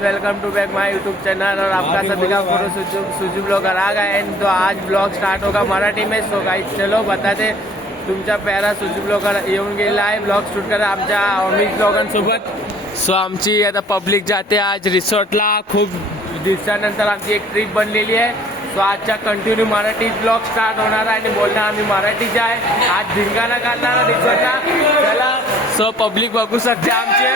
Welcome to back my YouTube channel और आपका सभी का फोटो सुजू ब्लॉगर आ गए हैं। तो आज ब्लॉग स्टार्ट होगा मराठी में। सो गाइस चलो बताते तुमचा प्यारा सुजू ब्लॉगर येऊन गेला आहे ब्लॉग शूट करा आमच्या अमित ब्लॉगांसोबत। सो आमची आता पब्लिक जाते आज रिसॉर्टला। खूप दिवसानंतर आमची एक ट्रिप बनलेली आहे। सो आजच्या कंटिन्यू मराठी ब्लॉग स्टार्ट होणार आहे आणि बोलणार आम्ही मराठीच आहे। आज धिंगाणा घालणार रिसॉर्टला चला। सो पब्लिक बघू शकते आमचे।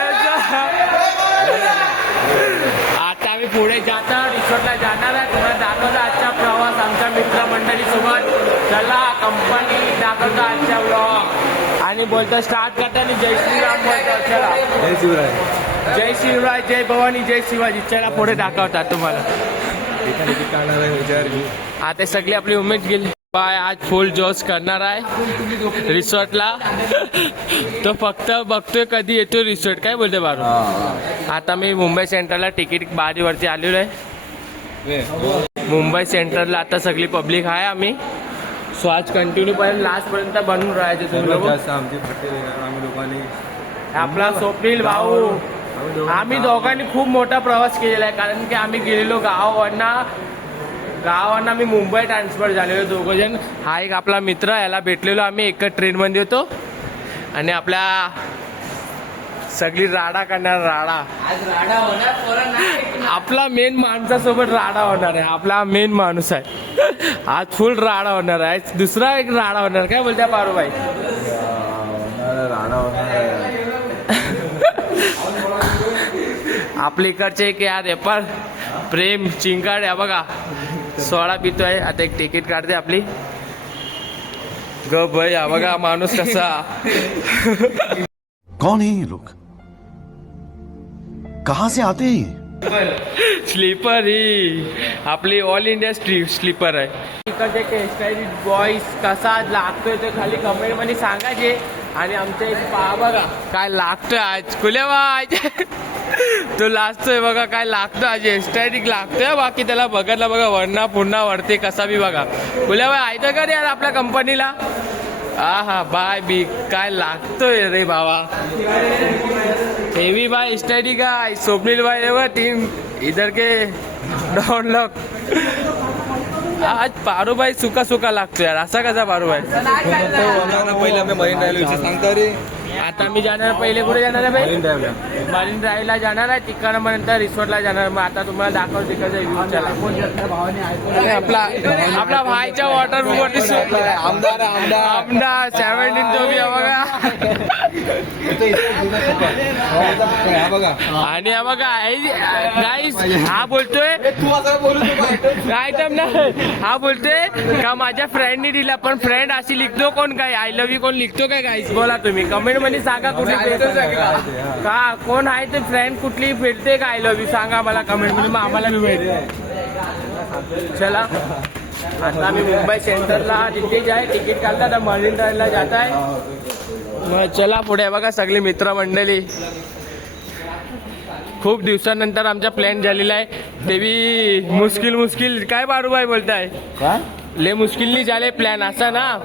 आता आम्ही पुढे जाता रिसॉर्टला जाणार आहे। तुम्हाला दाखवतो आजचा प्रवास आमच्या मित्रमंडळी सोबत। चला कंपनी दाखवतो आजचा ब्लॉग आणि बोलतो स्टार्ट करताना जय श्रीराम बोलतो। चला जय शिवराय, जय शिवराय, जय भवानी, जय शिवाजी। चला पुढे दाखवतात तुम्हाला। आता सगळी आपली उमेद गेली बाय। आज फुल जोश करणार आहे रिसॉर्टला। तो फक्त बघतोय कधी येतो रिसॉर्ट। काय बोलते बारू? आता मी मुंबई सेंट्रलला तिकीट बारीवरती आलेलो आहे। मुंबई सेंट्रलला आता सगळी पब्लिक आहे आम्ही। सो आज कंटिन्यू पर्यंत लास्ट पर्यंत बनून राहायचे तुम्ही लोक। आपला स्वप्नील भाऊ आम्ही दोघांनी खूप मोठा प्रवास केलेला आहे। कारण की आम्ही गेलेलो गावांना मी मुंबई ट्रान्सफर झालेलो दोघं जण। हा एक आपला मित्र, याला भेटलेलो आम्ही एकच ट्रेनमध्ये होतो आणि आपल्या सगळी राडा करणार। राडा आपला मेन माणसासोबत राडा होणार आहे। आपला मेन माणूस आहे आज फुल राडा होणार आहे। दुसरा एक राडा होणार। काय बोलत्या पारूबाई? राणा आपल्या इकडचे एक यार रेपर प्रेम चिंकाड आहे बघा, सोळा पितोय। आता एक तिकीट काढते आपली। ग भाई हा बघा माणूस कसा। कौन है ये लोग, कहाँ से आते हैं? स्लीपर ही आपली ऑल इंडिया स्लीपर आहे। इकडचे केस्टाईल बॉईस कसा लागतोय ते खाली कमेंट मध्ये सांगायचे। आणि आमच्या एक पहा बघा काय लागतोय आज कुलेबाज। तो लाजतोय बघा काय लागतो आज एस्टॅटिक लागतोय। बाकी त्याला बघायला बघा वरना पुन्हा वरते कसा बी बघा। कुलेबाज आहे का रे यार आपल्या कंपनीला? हा बाय बी काय लागतोय रे बाबा। हेवी भाई स्टडी गाय स्वप्नील भाई तीन इधर के डाउन लॉक। आज पारूबाई सुका लागतोय यार। असा कसा पारूबाई? पहिले आम्ही मरीन ड्राईव्हला सांगता रे। आता मी जाणार पहिले कुठे जाणार आहे भाई? मरीन ड्राईव्हला जाणार आहे। तिकडं नंतर रिसॉर्टला जाणार। मग आता तुम्हाला दाखवतो तिकडचा व्ह्यू। चला आपला भाईच्या वॉटर वरती आमदार 17 तो मी बघा। आणि हा बघा गाईस हा बोलतोय काय हा बोलतोय का माझ्या फ्रेंडनी दिला। पण फ्रेंड अशी लिखतो कोण? काय आय लव्ह यू कोण लिखतो काय? गाईस बोला तुम्ही कमेंट मध्ये सांगा कुठे का कोण आहे ते फ्रेंड कुठली भेटते का आय लव्ह यू सांगा मला कमेंट मध्ये। मग आम्हाला बी भेटते। चला आता आम्ही मुंबई सेंट्रलला तिथे आहे तिकीट काढतात मरीन ड्राईव्हला जात आहे। मग चला पुढे बघा सगळी मित्रमंडळी। खूप दिवसानंतर आमचा प्लॅन झालेला आहे। ते बी मुश्किल काय बारूबाई बोलताय? ले मुश्किलनी झाले प्लॅन असा ना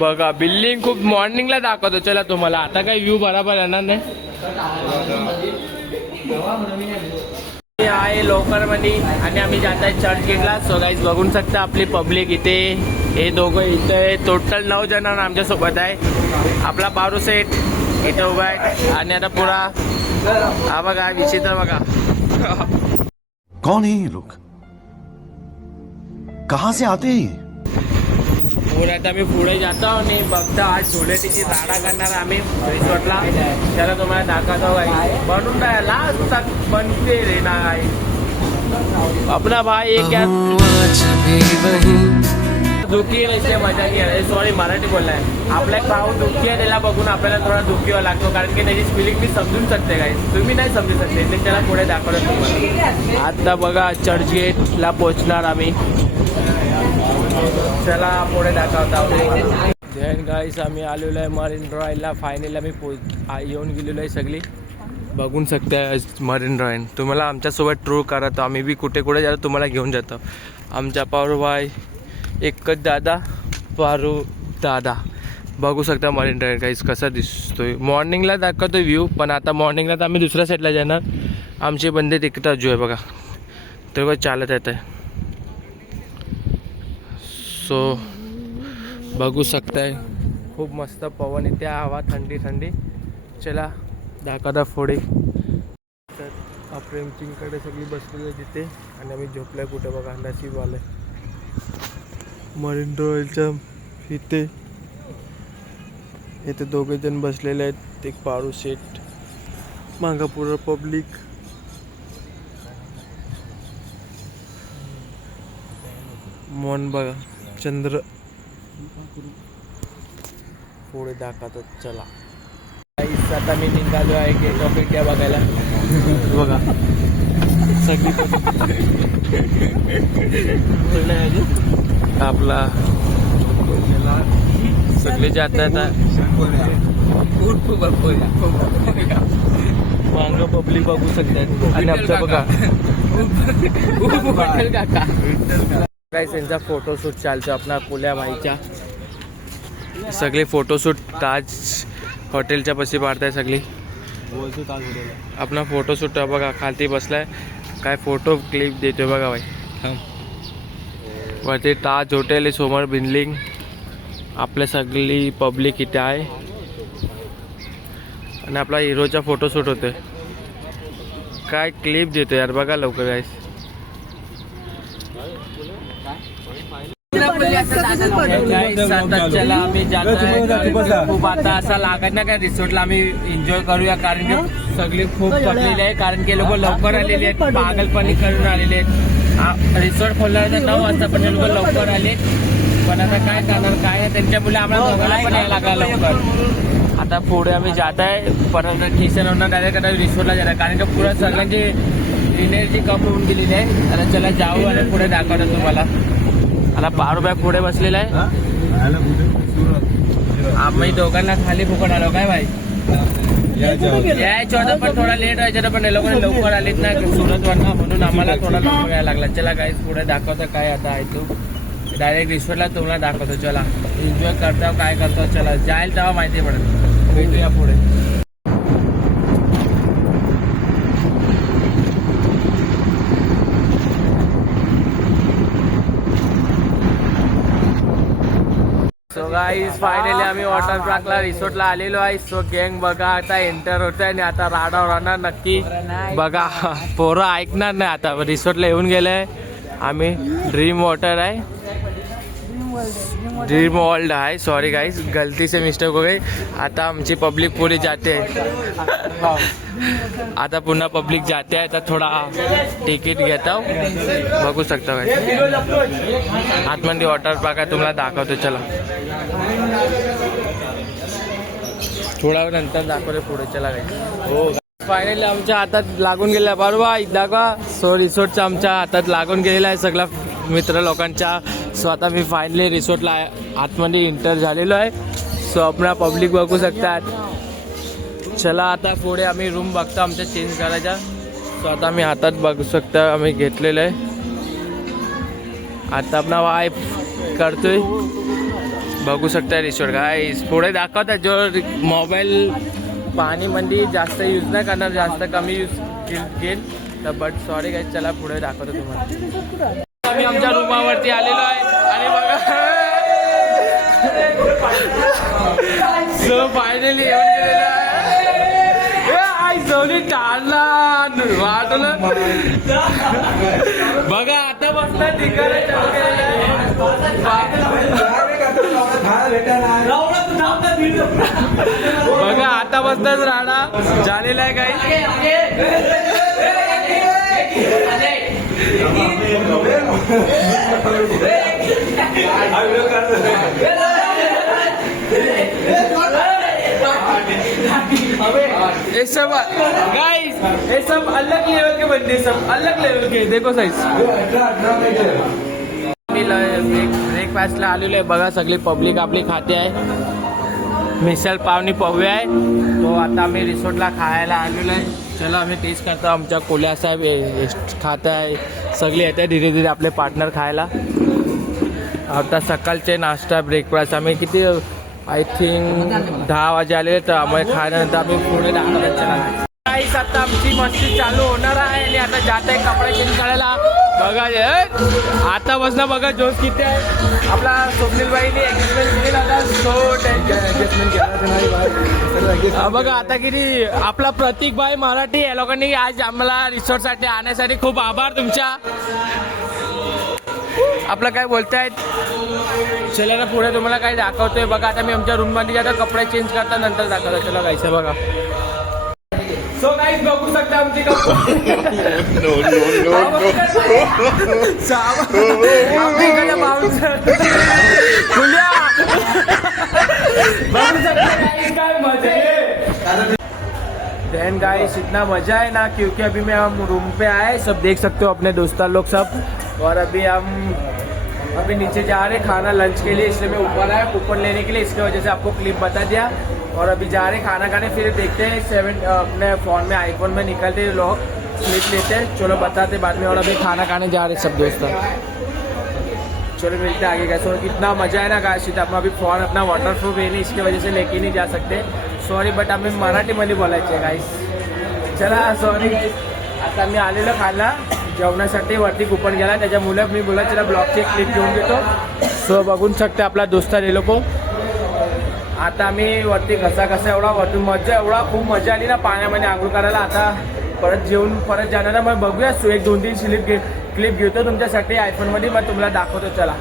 बघा। बिल्डिंग खूप मॉर्निंगला दाखवतो चला तुम्हाला। आता काही व्ह्यू बरोबर येणार नाही आहे लवकर मध्ये। आणि आम्ही जात आहे चर्च गेटला। सो गाईज बघून शकता आपली पब्लिक इथे। हे दोघं इथे टोटल 9 जण आमच्या सोबत आहे। आपला पारू सेठ इथे उभा आहे आणि आता पुरा हा बघा विचित्र बघा। कौन है ये लोग, कहाँ से आते हैं? पुढे आता मी पुढे जातो आणि बघता आज धुळेटीची राडा करणार आम्ही रिसॉर्टला। त्याला तुम्हाला दाखवतो गाई बनून राहिला बनते रे ना गाई। अपना भाई एक क्या दुखी आहे मजा घ्या। सॉरी मराठी बोललाय। आपला एक भाऊ दुःखी आहे त्याला बघून आपल्याला थोडा दुःखी व्हायला लागतो। कारण की त्याची फिलिंग मी समजून शकते काय तुम्ही नाही समजू शकते ते त्याला पुढे दाखवलं तुम्हाला। आता बघा चर्च गेटला पोहोचणार आम्ही। चला पुढे दाखवता देन गाईस आम्ही आलेलो आहे मरीन ड्राईव्हला। फायनली आम्ही येऊन गेलेलो आहे सगळी बघून शकते मरीन ड्राईव्ह। तुम्हाला आमच्यासोबत टूर करतो आम्ही बी कुठे कुठे जातो तुम्हाला घेऊन जातो। आमच्या पारूबाई एकच दादा पारू दादा बघू शकता मरीन ड्राईव्ह गाईस कसा दिसतोय. मॉर्निंगला दाखवतोय व्ह्यू, पण आता मॉर्निंगला तर आम्ही दुसऱ्या साईडला जाणार. आमचे बंदे तिकडं जो आहे बघा तेव्हा चालत येत आहे. सो बघू शकताय खूप मस्त पवन येते, हवा थंडी थंडी. चला दाखवता पुढे. तर प्रेमचिंगकडे सगळी बसलेली तिथे आणि आम्ही झोपलाय कुठे बघा, नशीब आलंय मरीन ड्राईव्हच्या इथे. इथे दोघे जण बसलेले आहेत, एक पारू शेट, मागं पुरं पब्लिक. मन बघा चंद्र पुढे दाखवतात. चला आता मी निघालो आहे गेट ऑफ इंडिया बघायला. बघा सगळी आपला सगळे जात आहेत. मांग पब्लिक बघू शकतात आणि आमचं बघा काय त्यांचा फोटोशूट चालतो आपला पुल्या माईच्या. सगळे फोटोशूट ताज हॉटेलच्या पशी पाडताय सगळी. आपला फोटोशूट बघा खालती बसलाय, काय फोटो क्लिप देतोय बघा भाई. वरती ताज हॉटेल आहे समोर बिल्डिंग. आपल्या सगळी पब्लिक इथे आहे आणि आपला हिरोचा फोटोशूट होतोय. काय क्लिप देतोय यार बघा लवकर गाईस. चला आम्ही जातोय. खूप आता असा लागत ना काय रिसॉर्टला आम्ही एन्जॉय करूया, कारण की सगळे खूप थकलेले आहे, कारण की लोक लवकर आलेले आहेत, पागलपणी करून आलेले आहेत. रिसॉर्ट खोलल्यानंतर 9 वाजता पण लोक लवकर आले, पण आता काय करणार काय त्यांच्यामुळे आम्हाला दोघांना पण यायला लागला लवकर. आता पुढे आम्ही जात आहे, परत किशन होणार डायरेक्ट आता रिसॉर्टला जाणार, कारण की पुढे सगळ्यांची एनर्जी कमी होऊन गेलेली आहे. आता चला जाऊ आणि पुढे दाखवतो तुम्हाला. आता पारू बॅग पुढे बसलेला आहे, आम्ही दोघांना खाली फुकट आलो काय भाई. यायचं होतं पण थोडा लेट व्हायचं, पण लोकांनी लवकर आलेत ना सुरतवरनं, म्हणून आम्हाला थोडा लवकर यायला लागला. चला काय पुढे दाखवतो काय आता आहे तो डायरेक्ट रिसॉर्टला तुम्हाला दाखवतो. चला एन्जॉय करतो काय करतो, चला जाईल तेव्हा माहिती पडेल. भेटूया पुढे. सो गाईज फायनली आम्ही वॉटर पार्कला रिसॉर्टला आलेलो आहे. सो गँग बघा आता एंटर होत आहे आणि आता राडा राहणार नक्की बघा. पोरं ऐकणार नाही. आता रिसॉर्टला येऊन गेले आम्ही. ड्रीम वॉटर आहे, ड्रीम वर्ल्ड आहे. सॉरी गाईज गलती से मिस्टेक हो गई. आता आमची पब्लिक पुढे जाते. आता पुन्हा पब्लिक जाते आहे, तर थोडा तिकीट घेता बघू शकता काय. आतमध्ये वॉटर पार्क आहे, तुम्हाला दाखवतो. चला थोडा वेळ नंतर दाखवतो पुढे. चला काय हो फायनली आमच्या हातात लागून गेला बरोबर दाखवा. सो रिसॉर्टच्या आमच्या हातात लागून गेलेला आहे सगळा मित्र लोकांच्या. सो आता मी फायनली रिसॉर्टला आतमध्ये एंटर झालेलो आहे. सो आपला पब्लिक बघू शकतात. चला आता पुढे आम्ही रूम बघतो आमच्या चेंज करायच्या. सो आता आम्ही हातात बघू शकता आम्ही घेतलेलं आहे. आता आपला वाईफ करतोय बघू शकता रिसॉर्ट काय पुढे दाखवतात. जो मोबाईल पाणीमध्ये जास्त यूज नाही करणार, जास्त कमी यूज घेईल तर. बट सॉरी काय चला पुढे दाखवतो तुम्हाला. आम्ही आमच्या रूमावरती आलेलो आहे आणि बघा सो फायनली येऊन गेलेलो आहे. सोनी टाळला वाटलं बघा. आता बसला ठिकाणी बघा, आता बसताच राडा झालेला आहे काही. ये सब गाइस, ये सब अलग लेवल के बंदे, सब अलग लेवल के. देखो साइज ब्रेकफास्टला आलेलो आहे बघा. सगळी पब्लिक आपली खाते आहे. मिसळ पावनी पव्वे आहे. तो आता आम्ही रिसॉर्टला खायला आलेलो आहे. चला आम्ही टेस्ट करतो. आमच्या कोल्या साहेब खात आहे, सगळे येते धीरे धीरे आपले पार्टनर खायला. आता सकाळचे नाश्ता ब्रेकफास्ट आम्ही किती आय थिंक 10 वाजे आले तर आम्हाला खाण्यानंतर आम्ही पुढे जाणार. काहीच आता आमची मस्ती चालू होणार आहे आणि आता जात आहे कपडे चेंज करायला. बघा आता बसणं बघा जोश किती आहे. आपला स्वप्नीलबाईने एक्सपेरिमेंट केला होता सो बघा आता किती. आपला प्रतीक भाई मराठी या लोकांनी आज आम्हाला रिसॉर्टसाठी आणण्यासाठी खूप आभार तुमच्या. आपलं काय बोलतायत चला ना पुढे तुम्हाला काय दाखवतोय. बघा आता मी आमच्या रूममध्ये जातो कपडे चेंज करता नंतर दाखवतो. चला गायचं बघा. सो गाईज बघू शकता आमची देन गाइस इतना मजा है ना क्योंकि अभी मैं हम रूम पे आए सब देख सकते हो अपने दोस्त लोग सब. और अभी हम नीचे जा रहे खाना लंच के लिए इसलिए मैं ऊपर आया कूपन लेने के लिए. इसकी वजह से आपको क्लिप बता दिया. और अभी जा रहे खाना खाने फिर देखते हैं अपने फ़ोन में आईफोन में निकलते लोग क्लिप लेते हैं. चलो बताते बाद में. और अभी खाना खाने जा रहे सब दोस्त. चलो मिलते हैं आगे. कैसे कितना मजा है ना गाइस. आपण अभी फ़ोन अपना वॉटरप्रूफ है नहीं इसकी वजह से लेके नहीं जा सकते. सॉरी बट आम्ही मराठीमध्ये बोलायचे गाइस. चला सॉरी गाइस. आता मी आलेलो खायला जेवणासाठी वरती कूपन गेला त्याच्यामुळे मी बोला चला ब्लॉगची क्लिप घेऊन घेतो. सो बघून शकते आपला दोस्त हे लोक. आता आम्ही वरती कसा एवढा वरती मजा एवढा खूप मजा आली ना पाण्यामध्ये आंघोळ करायला. आता परत जेवून परत जाणार आहे. मग बघूया 1-2-3 क्लिप घेतो तुमच्यासाठी आयफोनमध्ये मग तुम्हाला दाखवतो. चला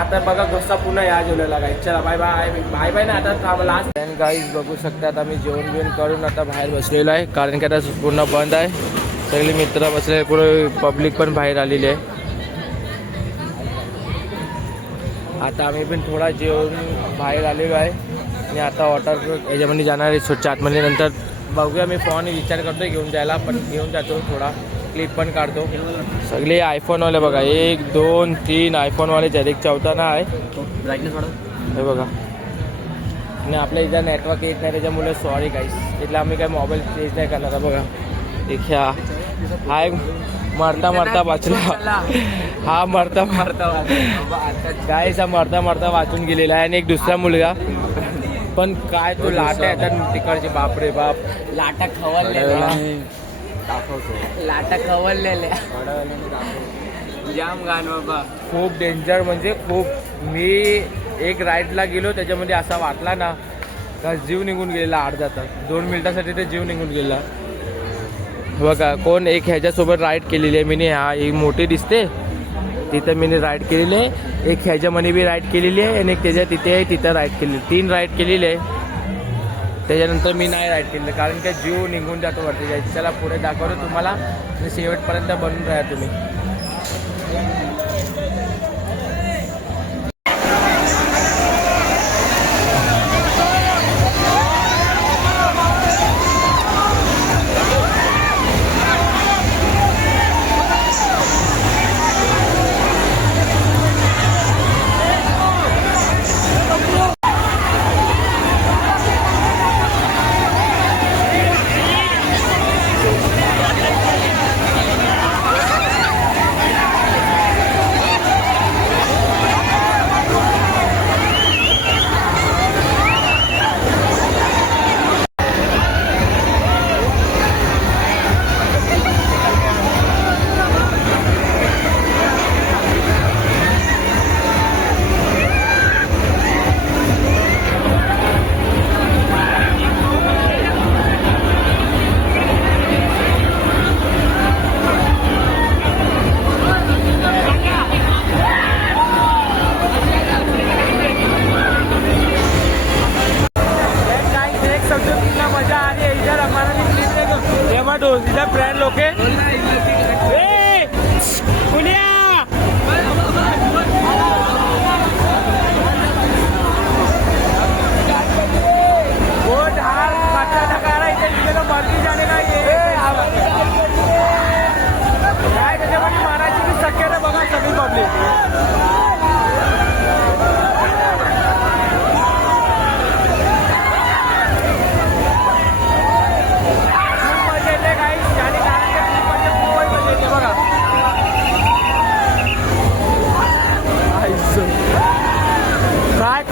आता बघा घसा पुन्हा या जेवलेला गाईज. चला बाय बाय बाय बाय ना. आता लास्ट गाईज बघू शकता आता मी जेवण करून आता बाहेर बसलेलो आहे कारण की आता पूर्ण बंद आहे. सगळे मित्र बसले पुढे पब्लिक पण बाहेर आलेली आहे. आता आम्ही पण थोडा जेवण बाहेर आलेलो आहे आणि आता वॉटर याच्यामध्ये जाणार आहे स्वच्छ आतमध्ये. नंतर बघूया मी फोन विचार करतो घेऊन जायला पण घेऊन जातो. थोडा क्लिप पण काढतो. सगळे आयफोनवाले बघा 1 2 3 आयफोनवाले जरीक 14 ना आहे हे बघा. आणि आपल्या इथं नेटवर्क येत नाही त्याच्यामुळे सॉरी गाईस. तिथला आम्ही काय मोबाईल चेंज नाही करणार बघा. देखा हाय मरता वाचला. हा मरता गाईस हा मरता वाचून गेलेला आहे. आणि एक दुसरा मुलगा पण काय तो लाटा येतात तिकडचे बापरे बाप. लाटा खवललेल्या जाम गाण बाबा खूप डेंजर म्हणजे खूप. मी एक राईडला गेलो त्याच्यामध्ये असा वाटला ना का जीव निघून गेलेला अर्धा तास 2 मिनिटासाठी ते जीव निघून गेला. बघा कोण एक ह्याच्यासोबत राईड केलेली आहे मी. हा एक मोठी दिसते तिथं मी राईड केलेली आहे. एक ह्याच्यामध्ये बी राईड केलेली आहे आणि एक त्याच्या तिथे आहे तिथं राईड केलेली. 3 राईड केलेली आहे. त्याच्यानंतर मी नाही राईड केलेलं कारण का जीव निघून जातो वरती जायचं. चला पुढे दाखवतो तुम्हाला आणि शेवटपर्यंत बनून राहा तुम्ही. इधर फ्रेंड लोग के मर्जी जाने का काय त्याच्यामध्ये मारायची की शक्यता बघा सगळी पब्लिक.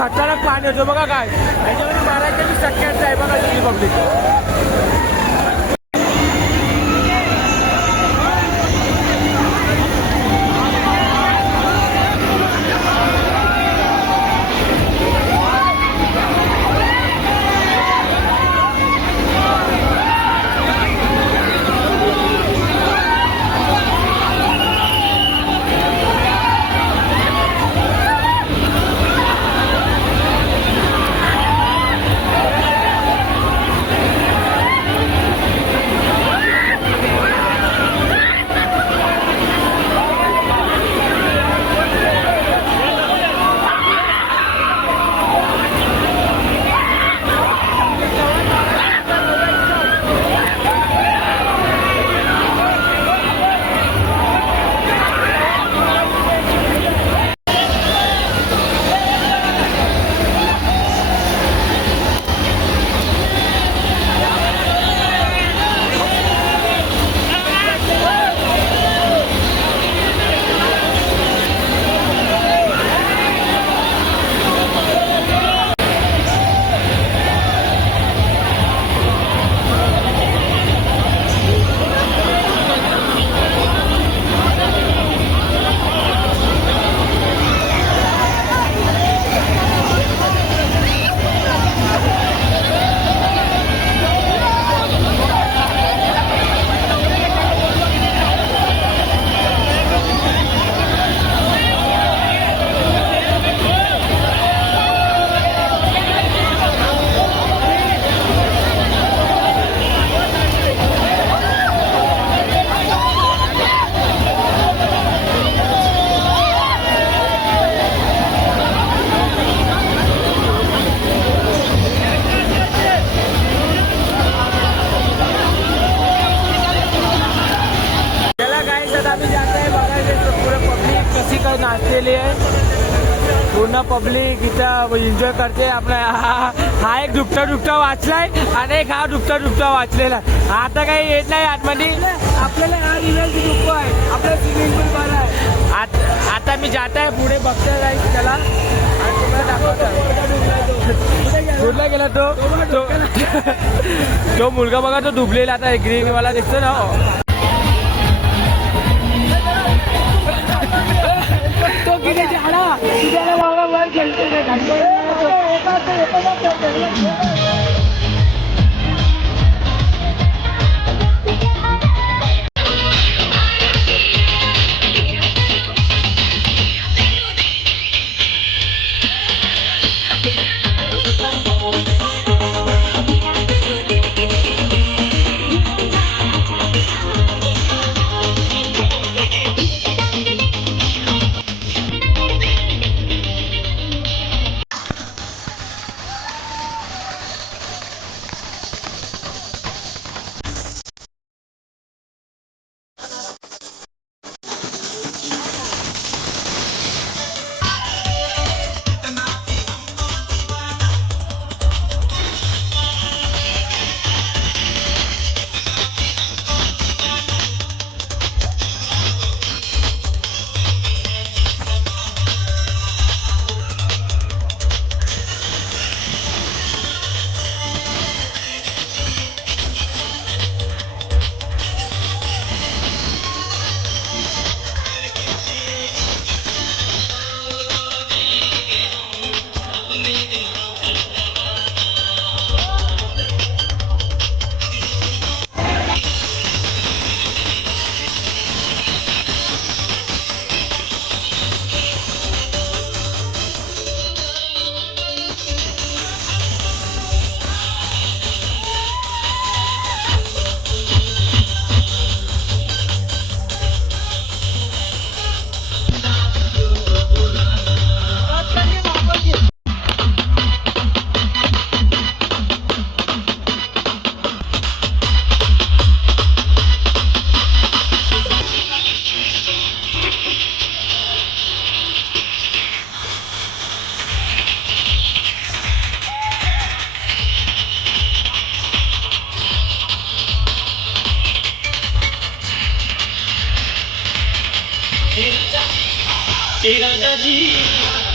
खतरनाक पाणी होतो बघा काय याच्यामध्ये मारायची बी शक्यता आहे बघा दिल्ली पब्लिक. नाचलेली आहे पूर्ण पब्लिक इथं एन्जॉय करते. आपला हा एक दुपटा वाचलाय आणि एक हा दुपटा वाचलेला. आता काही येत नाही आतमध्ये आपल्याला हा रिव्हल दुःख आहे आपल्या स्विमिंग पूल बघा आहे. आता मी जात आहे पुढे बघता जाईल त्याला आणि तुम्हाला दाखवतो. कुठला गेला तो मुलगा बघा तो डुबलेला आता ग्रीन वाला दिसतो ना. तो किती झाडा तुझ्या बाबा वर खेळते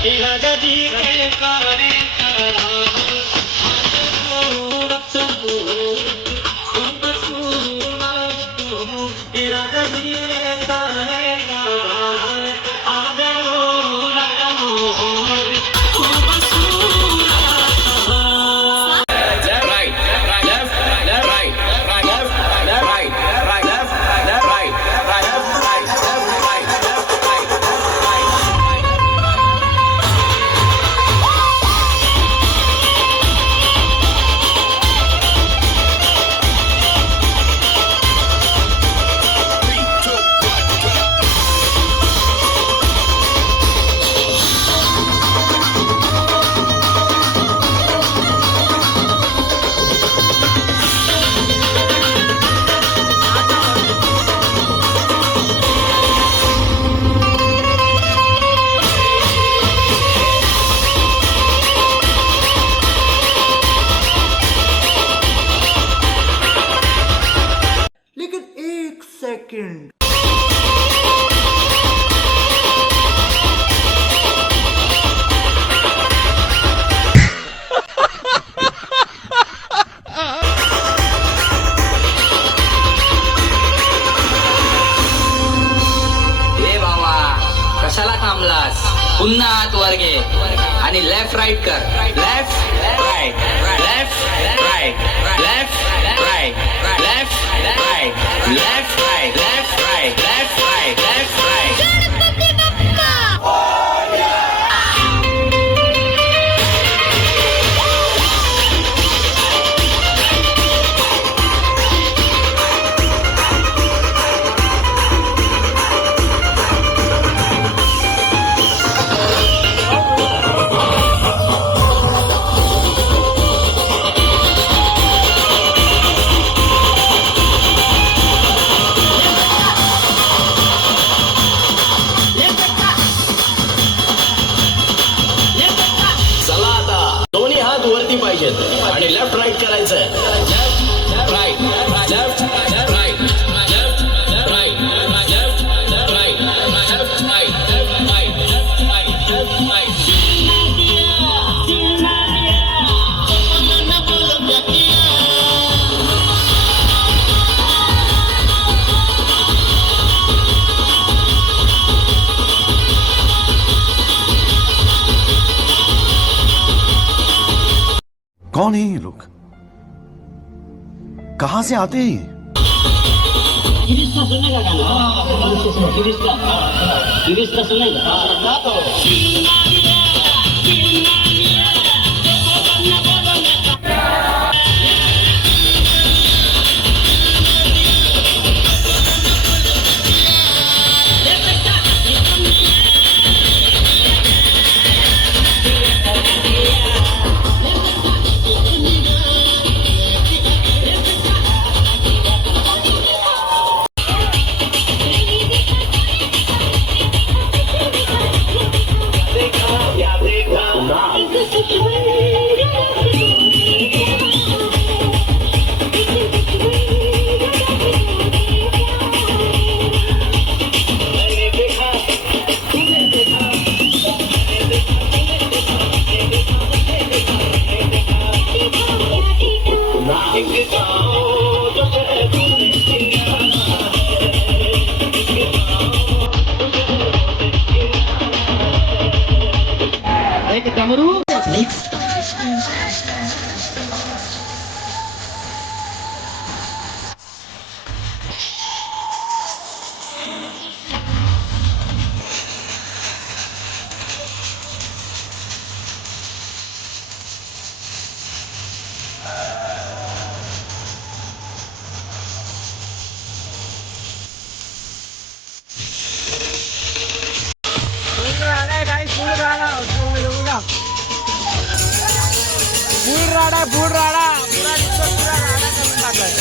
Ira jadi kaya left right कर left right left right left right left right left right left right left right left right चला आता दोन्ही हात वरती पाहिजेत आणि लेफ्ट राईट करायचं left right left right left right left right left right left right left right left right कौन है ये लोग? कहां से आते हैं ये? फुल राडा पुरा राडा करून टाकलाय.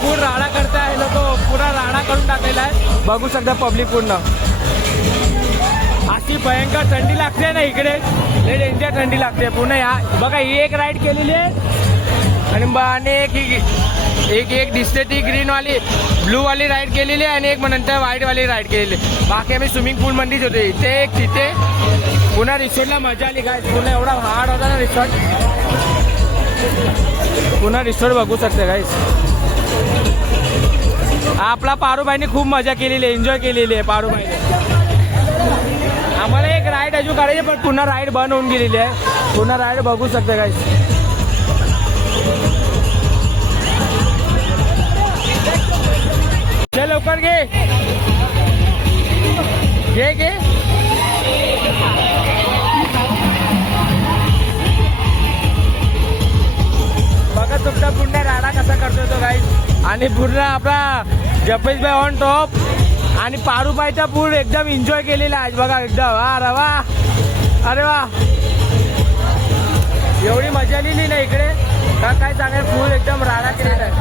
फुल राडा करताय लोक, पुरा राडा करून टाकलेला आहे. बघू शकता पब्लिक पूर्ण. अशी भयंकर थंडी लागते ना इकडे, लय डेंजर थंडी लागते पुन्हा. या बघा ही एक राईड केलेली आहे आणि एक दिसते ती ग्रीन वाली ब्लू वाली राईड केलेली आहे आणि एक नंतर व्हाईट वाली राईड केलेली. बाकी आम्ही स्विमिंग पूल मध्येच होते. इथे एक तिथे पुन्हा रिसॉर्टला मजा आली काय. पुन्हा एवढा हार्ड होता ना रिसॉर्ट. पुन्हा रिसॉर्ट बघू शकते गाईस. आपला पारूबाईने खूप मजा केलेली आहे, एन्जॉय केलेली आहे पारूबाईने. आम्हाला एक राईड अजून करायची पण पुन्हा राईड बंद होऊन गेलेली आहे. पुन्हा राईड बघू शकते गाईस. चल लवकर घे घे घे. बघा तुमचा पुन्हा राडा कसा करतोय तो गाईस. आणि पूर्ण आपला जपेश भाई ऑन टॉप आणि पारूबाईचा पूल एकदम एन्जॉय केलेला आहे बघा एकदम. वा रे वा, अरे वा. दिसली ना इकडे का काय सांगेल, फुल एकदम राडा केलेला आहे.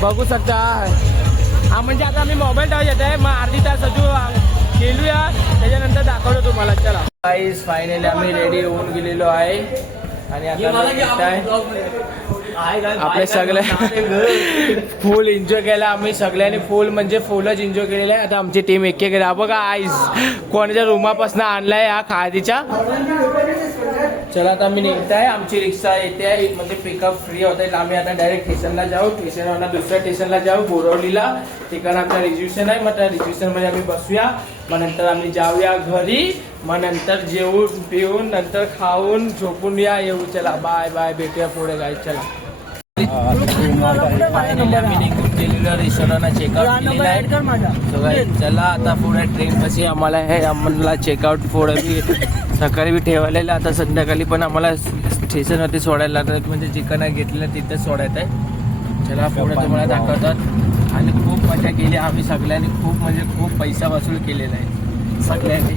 बघू शकता हा म्हणजे आता आम्ही मोबाईल टावर येत आहे, मग अर्धी तास अजून गेलूया, त्याच्यानंतर दाखवतो तुम्हाला. चला गाईस, फायनली आम्ही रेडी होऊन गेलेलो आहे आणि आता आपले सगळे फुल एन्जॉय केला आम्ही सगळ्यांनी, फुल म्हणजे फुलच एन्जॉय केलेला आहे. आता आमची टीम एक गेला बघा, आईस कोणाच्या रूमापासून आणलाय हा खादीच्या. चला आता आम्ही निघत आहे, आमची रिक्षा येते आहे, म्हणजे पिकअप फ्री होत आहे. आम्ही आता डायरेक्ट स्टेशनला जाऊ, स्टेशनवरनं दुसऱ्या स्टेशनला जाऊ बोरवलीला, तिकडं आमचं रिझर्वेशन आहे. मग त्या रिझर्वेशनमध्ये आम्ही बसूया, मग नंतर आम्ही जाऊया घरी, मग नंतर जेवून पिऊन नंतर खाऊन झोपून येऊ. चला बाय बाय, भेटूया पुढे गाईस. चला फायनली आम्ही निघून गेलेलो, रेस्टॉरंटला चेकआउट केलेलं आहे. So guys, चला आता पुढे ट्रेन कशी आम्हाला हे आम्हाला चेकआउट पुढे बी सकाळी बी ठेवायला, आता संध्याकाळी पण आम्हाला स्टेशनवरती सोडायला लागतात, म्हणजे जिकडं घेतलेलं तिथेच सोडायचं आहे. चला पुढे तुम्हाला दाखवतात. आणि खूप मजा केली आम्ही सगळ्यांनी, खूप म्हणजे खूप पैसा वसूल केलेला आहे सगळ्यांनी.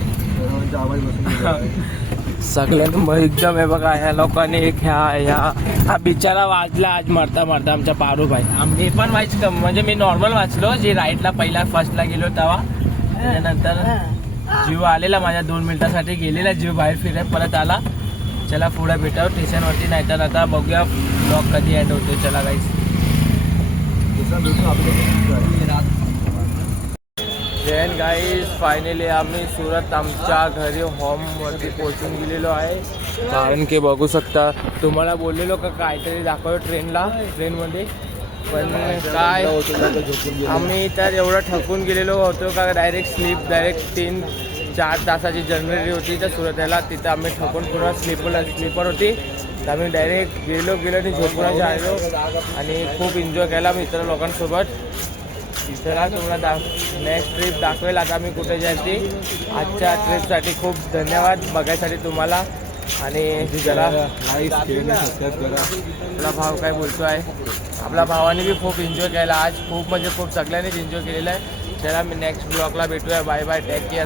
सगळ्यांनी एकदम हे बघा, ह्या लोकांनी एक ह्या बिचारा वाचला आज मरता मरता आमचा पारूभाई. मी पण म्हणजे मी नॉर्मल वाचलो, जे राईटला पहिला फर्स्टला गेलो तेव्हा, त्यानंतर जीव आलेला माझ्या 2 मिनिटासाठी गेलेला जीव बाहेर फिराय, परत आला. चला पुढे भेटावं स्टेशनवरती, नाहीतर आता बघूया ब्लॉग कधी एंड होतो. चला गाईस, देन गाईज फायनली आम्ही सुरत आमच्या घरी होमवरती पोहोचून गेलेलो आहे. कारण की बघू शकता, तुम्हाला बोललेलो का काहीतरी दाखवलं ट्रेनमध्ये, पण काय आम्ही तर एवढं थकून गेलेलो होतो का डायरेक्ट 3-4 तासाची जर्नी होती तर सुरत यायला. तिथं आम्ही थकून पूर्ण स्लीपर होती, तर आम्ही डायरेक्ट गेलो आणि झोपून आलो आणि खूप एन्जॉय केला मित्र लोकांसोबत. चला तुम्हाला नेक्स्ट ट्रिप दाखवेल आता आम्ही कुठे जायची. आजच्या ट्रिपसाठी खूप धन्यवाद बघायसाठी तुम्हाला. आणि चला आपला भाव काय बोलतो आहे, आपल्या भावाने बी खूप एन्जॉय केला आज, खूप म्हणजे खूप सगळ्यांनीच एन्जॉय केलेला आहे. चला मी नेक्स्ट ब्लॉगला भेटूया. Bye bye, take care.